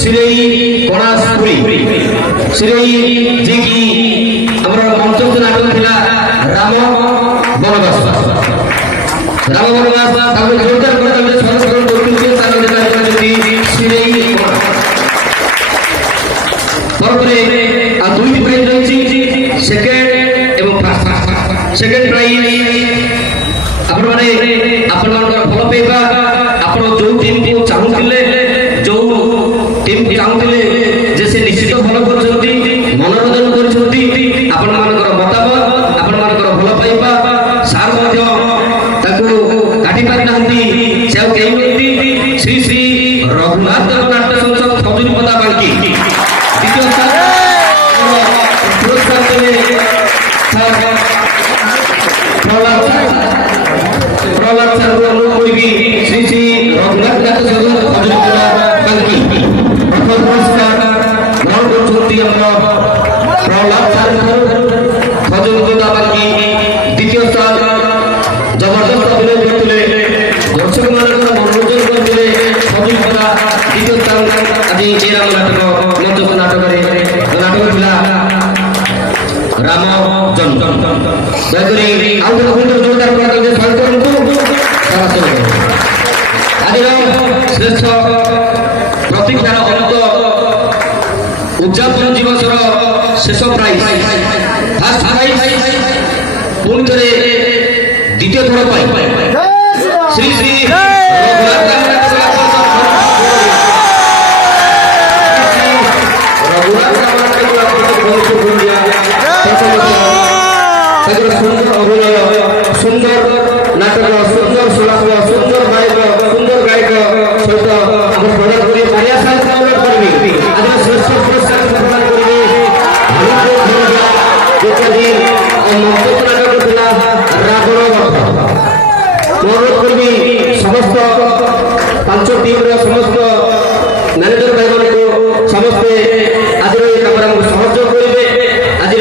सिरेई कणासपुरी सिरेई जे कि हमर मंचस्थ नाटक थिला राम वनवास ताको जोरदार करता हमरे संस्करण करते ताको देखा जेती सिरेई तारपरे आ दुई प्राइज रहिछि सेकेंड एवं फर्स्ट सेकेंड प्राइज आपण माने आपण मानकर फल पेबा आपण जो टीम को चाहुतिले जो टीम चाहुतिले जे से निश्चित फल करछंती मनोरंजन करछंती आपण मानकर मतामत आपण मानकर फल पाइबा सार मध्य ताको काटी पारि नाहंती से केउती श्री श्री रघुनाथ नाट्य संसद खजुरीपदा बांकी द्वितीय स्थान पुरस्कार देले प्रहलाद सर को अनुरोध करी श्री श्री रघुनाथ नाट्य संसद खजुरीपदा बांकी प्रथम पुरस्कार ग्रहण करछंती हमर प्रहलाद सर खजुरीपदा बांकी द्वितीय स्थान जबरदस्त अभिनय करथिले दर्शक मानकर मनोरंजन करथिले खजुरीपदा द्वितीय स्थान आज ए राम नाटक मंचस्थ नाटक थिला राम जन्म दयकरी आउ सुंदर जोरदार करके स्वागत करंतु आज श्रेष्ठ प्रतीक्षार अंत उद्यापन दिवसर शेष प्राइज फास्ट प्राइज पुणी थे द्वितीय थर श्री श्री सुंदर नाटक सुंदर सुलभ सुंदर गायक सहित हम प्रदान करी पारिया साहित्य अनुरोध करबी आज श्रेष्ठ पुरस्कार प्रदान करबी मंचस्थ नाटक थिला रावण वध अनुरोध करबी समस्त पांच टीम समस्त मैनेजर भाई मान को समस्ते आज कमरा सहयोग करेंगे आज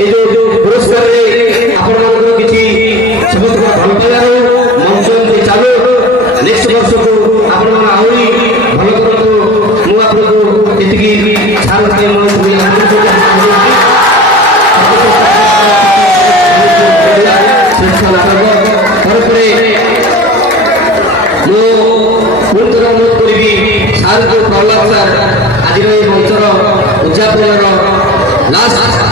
ये जो पुरस्कार आपण किसी समस्त भल पाइबा मंच चालू नेक्स्ट वर्ष को आपण आहरी भल करतु मु आपको एतिकी छाड़ श्रेष्ठ नाटक तारपरे मु पुनः अनुरोध करी सार को प्रहलाद सर आज मंचर उद्यापन लास्ट